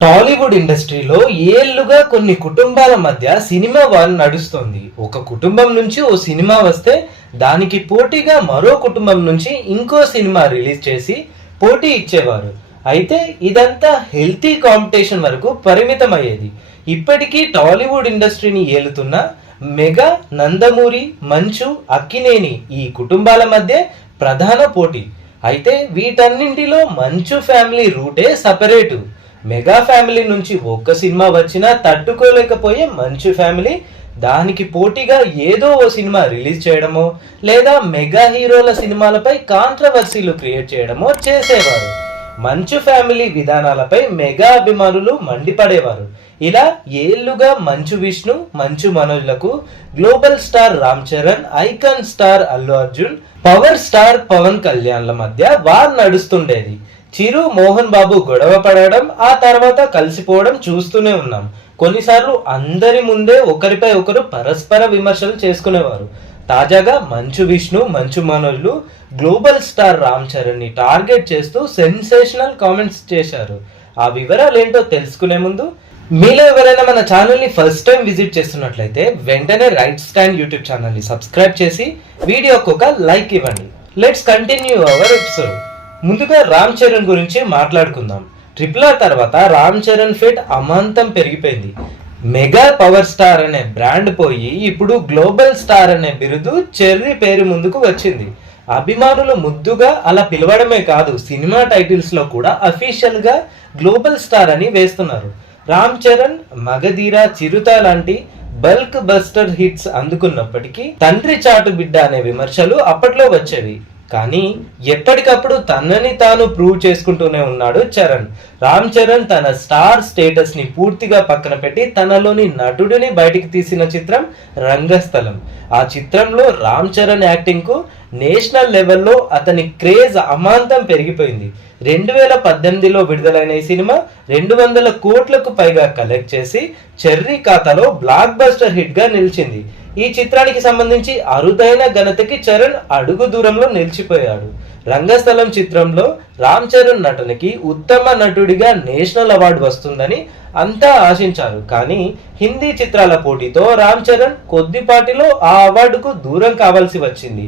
టాలీవుడ్ ఇండస్ట్రీలో ఏళ్ళుగా కొన్ని కుటుంబాల మధ్య సినిమా వారు నడుస్తోంది. ఒక కుటుంబం నుంచి ఓ సినిమా వస్తే దానికి పోటీగా మరో కుటుంబం నుంచి ఇంకో సినిమా రిలీజ్ చేసి పోటీ ఇచ్చేవారు. అయితే ఇదంతా హెల్తీ కాంపిటీషన్ వరకు పరిమితం అయ్యేది ఇప్పటికీ టాలీవుడ్ ఇండస్ట్రీని ఏలుతున్న మెగా నందమూరి మంచు అక్కినేని ఈ కుటుంబాల మధ్య ప్రధాన పోటీ. అయితే వీటన్నింటిలో మంచు ఫ్యామిలీ రూటే సపరేటు. మెగా ఫ్యామిలీ నుంచి ఒక్క సినిమా వచ్చినా తట్టుకోలేకపోయే మంచు ఫ్యామిలీ దానికి పోటీగా ఏదో ఓ సినిమా రిలీజ్ చేయడమో లేదా మెగా హీరోల సినిమాలపై కాంట్రవర్సీలు క్రియేట్ చేయడమో చేసేవారు. మంచు ఫ్యామిలీ విధానాలపై మెగా అభిమానులు మండిపడేవారు. ఇలా ఏళ్ళుగా Manchu Vishnu Manchu మనోజ్లకు global star Ram Charan icon star Allu Arjun power star Pawan కళ్యాణ్ల మధ్య వార్ నడుస్తుండేది. చిరు మోహన్ బాబు గొడవ పడడం ఆ తర్వాత కలిసిపోవడం చూస్తూనే ఉన్నాం. కొన్నిసార్లు అందరి ముందే ఒకరిపై ఒకరు పరస్పర విమర్శలు చేసుకునేవారు. తాజాగా మంచు విష్ణు మంచు మనోజ్లు గ్లోబల్ స్టార్ రామ్ చరణ్ని టార్గెట్ చేస్తూ సెన్సేషనల్ కామెంట్స్ చేశారు. ఆ వివరాలు ఏంటో తెలుసుకునే ముందు మీలో ఎవరైనా మన ఛానల్ని ఫస్ట్ టైం విజిట్ చేస్తున్నట్లయితే వెంటనే రైట్ స్టాండ్ యూట్యూబ్ ఛానల్ని సబ్స్క్రైబ్ చేసి వీడియోకి ఒక లైక్ ఇవ్వండి. Let's continue our episode. ముందుగా రామ్ చరణ్ గురించి మాట్లాడుకుందాం. ట్రిపుల్ ఆర్ తర్వాత రామ్ చరణ్ ఫిట్ అమాంతం పెరిగిపోయింది. మెగా పవర్ స్టార్ అనే బ్రాండ్ పోయి ఇప్పుడు గ్లోబల్ స్టార్ అనే బిరుదు చెర్రీ పేరు ముందుకు వచ్చింది. అభిమానులు ముద్దుగా అలా పిలవడమే కాదు సినిమా టైటిల్స్లో కూడా అఫీషియల్గా గ్లోబల్ స్టార్ అని వేస్తున్నారు. రామ్ చరణ్ మగధీర చిరుత లాంటి బల్క్ బస్టర్ హిట్స్ అందుకున్నప్పటికీ తండ్రి చాటు బిడ్డ అనే విమర్శలు అప్పట్లో వచ్చేవి. కానీ ఎప్పటికప్పుడు తనని తాను ప్రూవ్ చేసుకుంటూనే ఉన్నాడు చరణ్. రామ్ చరణ్ తన స్టార్ స్టేటస్ని పూర్తిగా పక్కన పెట్టి తనలోని నటుడిని బయటికి తీసిన చిత్రం రంగస్థలం. ఆ చిత్రంలో రామ్ చరణ్ యాక్టింగ్కు నేషనల్ లెవెల్లో అతని క్రేజ్ అమాంతం పెరిగిపోయింది. రెండు వేల పద్దెనిమిదిలో విడుదలైన ఈ సినిమా రెండు వందల కోట్లకు పైగా కలెక్ట్ చేసి చెర్రీ ఖాతాలో బ్లాక్ బస్టర్ హిట్గా నిలిచింది. ఈ చిత్రానికి సంబంధించి అరుదైన ఘనతకి చరణ్ అడుగు దూరంలో నిలిచిపోయాడు. రంగస్థలం చిత్రంలో రామ్ చరణ్ నటనకి ఉత్తమ నటుడిగా నేషనల్ అవార్డు వస్తుందని అంతా ఆశించారు. కానీ హిందీ చిత్రాల పోటీతో రామ్ చరణ్ కొద్దిపాటిలో ఆ అవార్డుకు దూరం కావాల్సి వచ్చింది.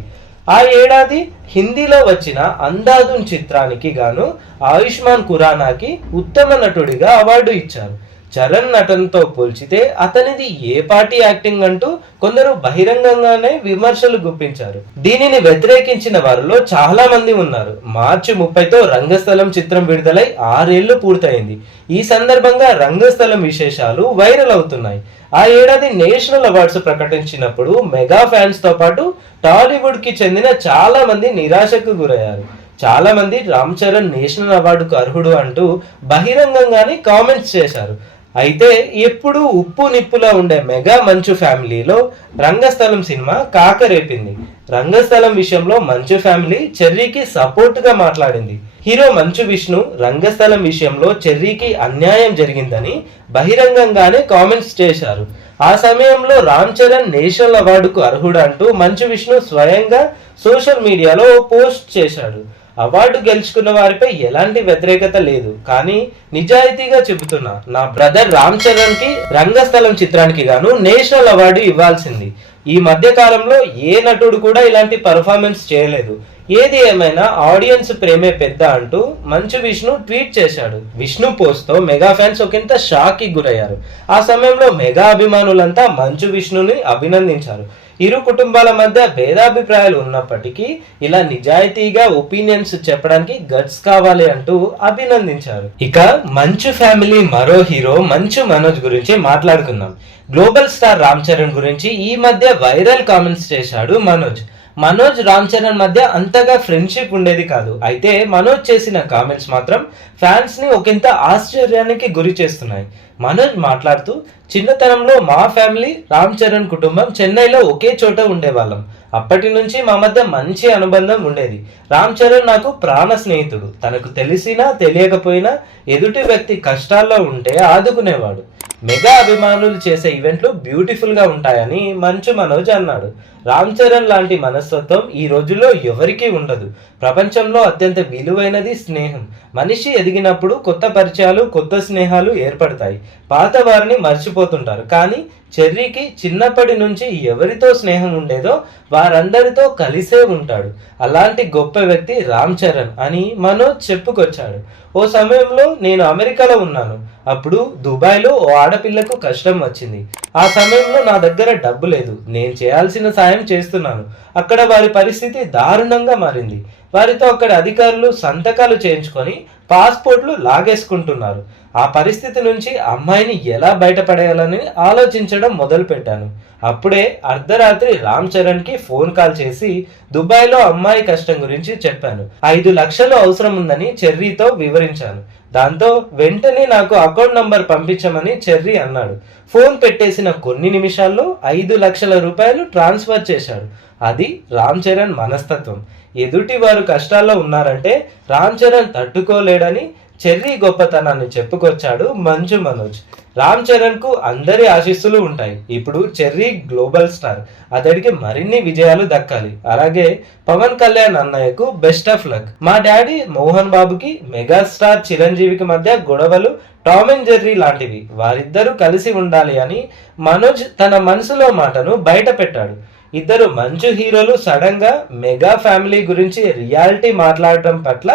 ఆ ఏడాది హిందీలో వచ్చిన అందాదున్ చిత్రానికి గాను ఆయుష్మాన్ ఖురానాకి ఉత్తమ నటుడిగా అవార్డు ఇచ్చారు. చరణ్ నటనతో పోల్చితే అతనిది ఏ పార్టీ యాక్టింగ్ అంటూ కొందరు బహిరంగంగానే విమర్శలు గుప్పించారు. దీనిని వ్యతిరేకించిన వారిలో చాలా మంది ఉన్నారు. మార్చి ముప్పైతో రంగస్థలం చిత్రం విడుదలై ఆరేళ్ళు పూర్తయింది. ఈ సందర్భంగా రంగస్థలం విశేషాలు వైరల్ అవుతున్నాయి. ఆ ఏడాది నేషనల్ అవార్డ్స్ ప్రకటించినప్పుడు మెగా ఫ్యాన్స్తో పాటు టాలీవుడ్కి చెందిన చాలా మంది నిరాశకు గురయ్యారు. చాలా మంది రామ్ చరణ్ నేషనల్ అవార్డుకు అర్హుడు అంటూ బహిరంగంగానే కామెంట్స్ చేశారు. అయితే ఎప్పుడు ఉప్పు నిప్పులా ఉండే మెగా మంచు ఫ్యామిలీలో రంగస్థలం సినిమా కాకరేపింది. రంగస్థలం విషయంలో మంచు ఫ్యామిలీ చెర్రీకి సపోర్ట్గా మాట్లాడింది. హీరో మంచు విష్ణు రంగస్థలం విషయంలో చెర్రీకి అన్యాయం జరిగిందని బహిరంగంగానే కామెంట్స్ చేశారు. ఆ సమయంలో రామ్ చరణ్ నేషనల్ అవార్డుకు అర్హుడు అంటూ మంచు విష్ణు స్వయంగా సోషల్ మీడియాలో పోస్ట్ చేశాడు. అవార్డు గెలుచుకున్న వారిపై ఎలాంటి వ్యతిరేకత లేదు. కానీ నిజాయితీగా చెబుతున్నా నా బ్రదర్ రామ్ చరణ్కి రంగస్థలం చిత్రానికి గాను నేషనల్ అవార్డు ఇవ్వాల్సింది. ఈ మధ్య కాలంలో ఏ నటుడు కూడా ఇలాంటి పర్ఫార్మెన్స్ చేయలేదు. ఏది ఏమైనా ఆడియన్స్ ప్రేమే పెద్ద అంటూ మంచు విష్ణు ట్వీట్ చేశాడు. విష్ణు పోస్ట్తో మెగా ఫ్యాన్స్ ఒకంత షాక్కి గురయ్యారు. ఆ సమయంలో మెగా అభిమానులంతా మంచు విష్ణుని అభినందించారు. ఇరు కుటుంబాల మధ్య భేదాభిప్రాయాలు ఉన్నప్పటికీ ఇలా నిజాయితీగా ఒపీనియన్స్ చెప్పడానికి గట్స్ కావాలి అంటూ అభినందించారు. ఇక మంచు ఫ్యామిలీ మరో హీరో మంచు మనోజ్ గురించి మాట్లాడుకుందాం. గ్లోబల్ స్టార్ రామ్ చరణ్ గురించి ఈ మధ్య వైరల్ కామెంట్స్ చేశాడు మనోజ్. మనోజ్ రామ్ చరణ్ మధ్య అంతగా ఫ్రెండ్షిప్ ఉండేది కాదు. అయితే మనోజ్ చేసిన కామెంట్స్ మాత్రం ఫ్యాన్స్ని ఒకంత ఆశ్చర్యానికి గురి చేస్తున్నాయి. మనోజ్ మాట్లాడుతూ చిన్నతనంలో మా ఫ్యామిలీ రామ్ చరణ్ కుటుంబం చెన్నైలో ఒకే చోట ఉండేవాళ్ళం. అప్పటి నుంచి మా మధ్య మంచి అనుబంధం ఉండేది. రామ్ చరణ్ నాకు ప్రాణ స్నేహితుడు. తనకు తెలిసినా తెలియకపోయినా ఎదుటి వ్యక్తి కష్టాల్లో ఉంటే ఆదుకునేవాడు. మెగా అభిమానులు చేసే ఈవెంట్లు బ్యూటిఫుల్గా ఉంటాయని మంచు మనోజ్ అన్నాడు. రామ్ చరణ్ లాంటి మనస్తత్వం ఈ రోజుల్లో ఎవరికీ ఉండదు. ప్రపంచంలో అత్యంత విలువైనది స్నేహం. మనిషి ఎదిగినప్పుడు కొత్త పరిచయాలు కొత్త స్నేహాలు ఏర్పడతాయి. పాత వారిని మర్చిపోతుంటారు. కానీ చెర్రీకి చిన్నప్పటి నుంచి ఎవరితో స్నేహం ఉండేదో వారందరితో కలిసే ఉంటాడు. అలాంటి గొప్ప వ్యక్తి రామ్ చరణ్ అని మనోజ్ చెప్పుకొచ్చాడు. ఓ సమయంలో నేను అమెరికాలో ఉన్నాను. అప్పుడు దుబాయ్లో ఓ ఆడపిల్లకు కష్టం వచ్చింది. ఆ సమయంలో నా దగ్గర డబ్బు లేదు. నేను చేయాల్సిన సాయం చేస్తున్నాను. అక్కడ వారి పరిస్థితి దారుణంగా మారింది. వారితో అక్కడ అధికారులు సంతకాలు చేయించుకొని పాస్పోర్ట్లు లాగేసుకుంటున్నారు. ఆ పరిస్థితి నుంచి అమ్మాయిని ఎలా బయటపడేయాలని ఆలోచించడం మొదలుపెట్టాను. అప్పుడే అర్ధరాత్రి రామ్ చరణ్కి ఫోన్ కాల్ చేసి దుబాయ్లో అమ్మాయి కష్టం గురించి చెప్పాను. ఐదు లక్షలు అవసరం ఉందని చెర్రీతో వివరించాను. దాంతో వెంటనే నాకు అకౌంట్ నంబర్ పంపించమని చెర్రీ అన్నాడు. ఫోన్ పెట్టేసిన కొన్ని నిమిషాల్లో ఐదు లక్షల రూపాయలు ట్రాన్స్ఫర్ చేశాడు. అది రామ్ చరణ్ మనస్తత్వం. ఎదుటి వారు కష్టాల్లో ఉన్నారంటే రామ్ చరణ్ తట్టుకోలేడని చెర్రీ గొప్పతనాన్ని చెప్పుకొచ్చాడు మంజు మనోజ్. రామ్ చరణ్కు అందరి ఆశీస్సులు ఉంటాయి. ఇప్పుడు చెర్రీ గ్లోబల్ స్టార్. అతడికి మరిన్ని విజయాలు దక్కాలి. అలాగే పవన్ కళ్యాణ్ అన్నయ్యకు బెస్ట్ ఆఫ్ లక్. మా డాడీ మోహన్ బాబుకి మెగాస్టార్ చిరంజీవికి మధ్య గొడవలు టామ్ అండ్ జెర్రీ లాంటివి. వారిద్దరూ కలిసి ఉండాలి అని మనోజ్ తన మనసులో మాటను బయట పెట్టాడు ఇద్దరు మంచు హీరోలు సడన్గా మెగా ఫ్యామిలీ గురించి రియాలిటీ మాట్లాడటం పట్ల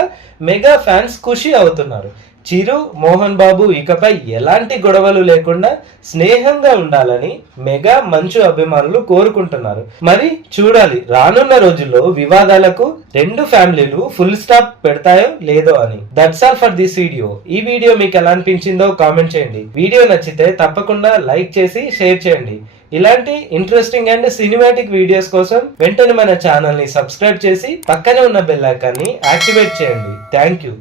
మెగా ఫ్యాన్స్ ఖుషి అవుతున్నారు. చిరు మోహన్ బాబు ఇకపై ఎలాంటి గొడవలు లేకుండా స్నేహంగా ఉండాలని మెగా మంచు అభిమానులు కోరుకుంటున్నారు. మరి చూడాలి రానున్న రోజుల్లో వివాదాలకు రెండు ఫ్యామిలీలు ఫుల్ స్టాప్ పెడతాయో లేదో అని. That's all for this video ఈ వీడియో మీకు ఎలా అనిపించిందో కామెంట్ చేయండి. వీడియో నచ్చితే తప్పకుండా లైక్ చేసి షేర్ చేయండి. ఇలాంటి ఇంట్రెస్టింగ్ అండ్ సినిమాటిక్ వీడియోస్ కోసం వెంటనే మన ఛానల్ని సబ్స్క్రైబ్ చేసి పక్కనే ఉన్న బెల్ ఐకాన్ని యాక్టివేట్ చేయండి. Thank you